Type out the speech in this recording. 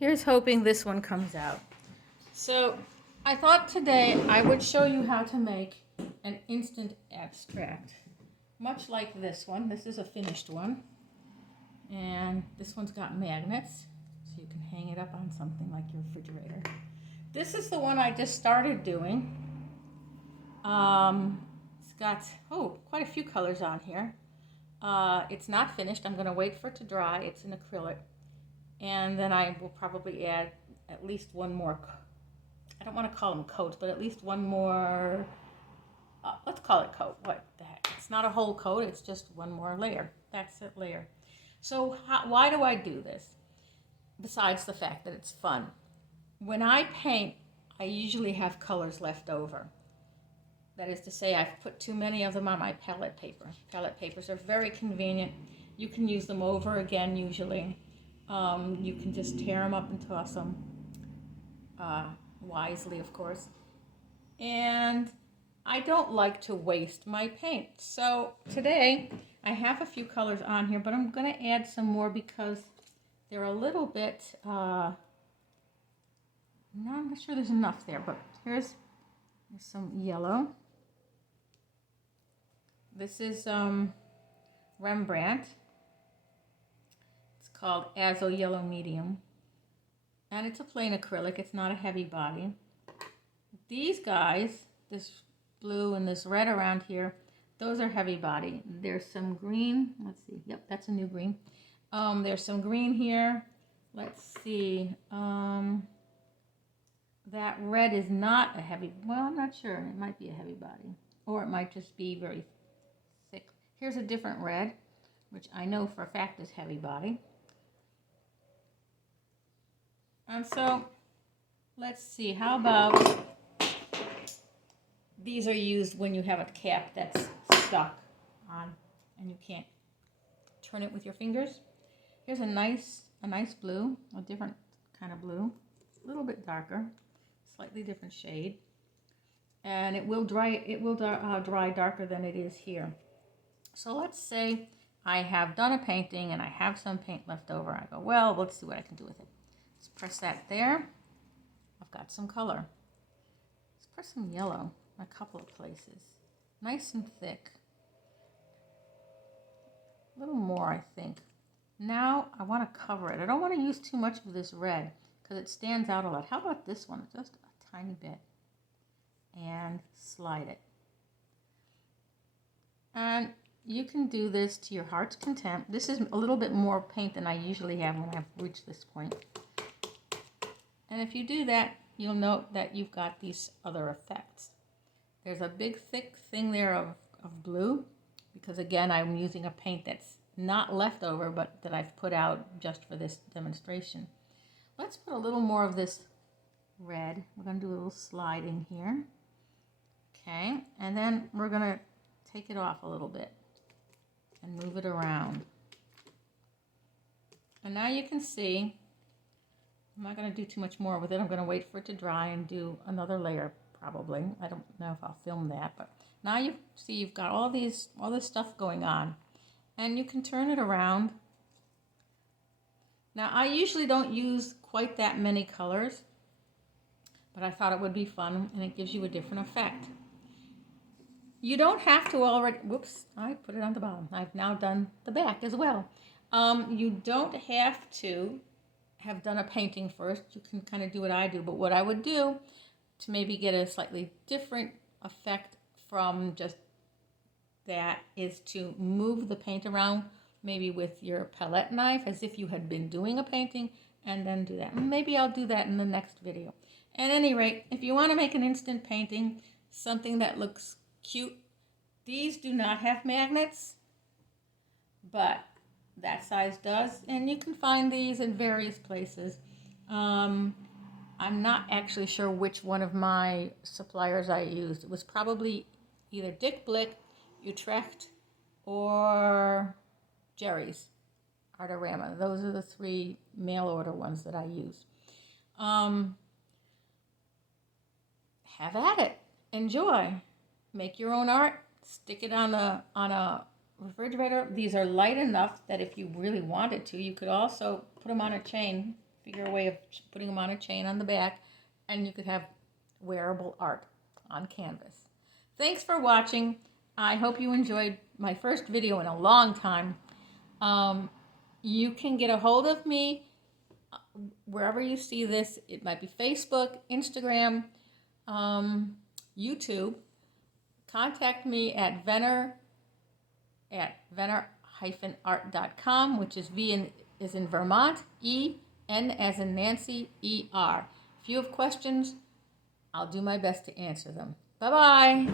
Here's hoping this one comes out. So I thought today I would show you how to make an instant abstract. Much like this one. This is a finished one. And this one's got magnets, so you can hang it up on something like your refrigerator. This is the one I just started doing. It's got, quite a few colors on here. It's not finished. I'm going to wait for it to dry. It's an acrylic. And then I will probably add at least one more, I don't want to call them coats, but at least one more, let's call it coat. What the heck? It's not a whole coat. It's just one more layer. That's it, layer. So why do I do this? Besides the fact that it's fun. When I paint, I usually have colors left over. That is to say, I've put too many of them on my palette paper. Palette papers are very convenient. You can use them over again usually. You can just tear them up and toss them, wisely of course. And I don't like to waste my paint. So today I have a few colors on here, but I'm going to add some more because they're a little bit, no, I'm not sure there's enough there, but here's some yellow. This is Rembrandt. It's called Azo Yellow Medium. And it's a plain acrylic. It's not a heavy body. These guys, this blue and this red around here, those are heavy body. There's some green. Let's see. Yep, that's a new green. There's some green here. Let's see. That red is not a heavy, well, I'm not sure. It might be a heavy body. Or it might just be very thick. Here's a different red, which I know for a fact is heavy body. And so, let's see. How about, these are used when you have a cap that's stuck on and you can't turn it with your fingers. Here's a nice blue, a different kind of blue, a little bit darker, slightly different shade, and it will dry darker than it is here. So let's say I have done a painting and I have some paint left over. I go, well, let's see what I can do with it. Let's press that there. I've got some color. Let's press some yellow in a couple of places. Nice and thick. A little more, I think. Now I want to cover it. I don't want to use too much of this red because it stands out a lot. How about this one? Just a tiny bit. And slide it. And you can do this to your heart's content. This is a little bit more paint than I usually have when I've reached this point. And if you do that, you'll note that you've got these other effects. There's a big thick thing there of blue, because again, I'm using a paint that's not leftover, but that I've put out just for this demonstration. Let's put a little more of this red. We're going to do a little sliding here. Okay, and then we're going to take it off a little bit and move it around. And now you can see, I'm not going to do too much more with it. I'm going to wait for it to dry and do another layer probably. I don't know if I'll film that, but now you see you've got all this stuff going on. And you can turn it around. Now I usually don't use quite that many colors, but I thought it would be fun and it gives you a different effect. You don't have to already, whoops, I put it on the bottom. I've now done the back as well. You don't have to have done a painting first. You can kind of do what I do, but what I would do to maybe get a slightly different effect from just that is to move the paint around, maybe with your palette knife as if you had been doing a painting, and then do that. Maybe I'll do that in the next video. At any rate, if you want to make an instant painting, something that looks cute, these do not have magnets, but that size does, and you can find these in various places. I'm not actually sure which one of my suppliers I used. It was probably either Dick Blick, Utrecht, or Jerry's Artorama. Those are the 3 mail order ones that I use. Have at it. Enjoy. Make your own art. Stick it on a refrigerator. These are light enough that if you really wanted to, you could also put them on a chain. If figure a way of putting them on a chain on the back, and you could have wearable art on canvas. Thanks for watching. I hope you enjoyed my first video in a long time. You can get a hold of me wherever you see this. It might be Facebook, Instagram, YouTube. Contact me at venner@art.com, which is V is in Vermont, E-N as in Nancy, E-R. If you have questions, I'll do my best to answer them. Bye-bye.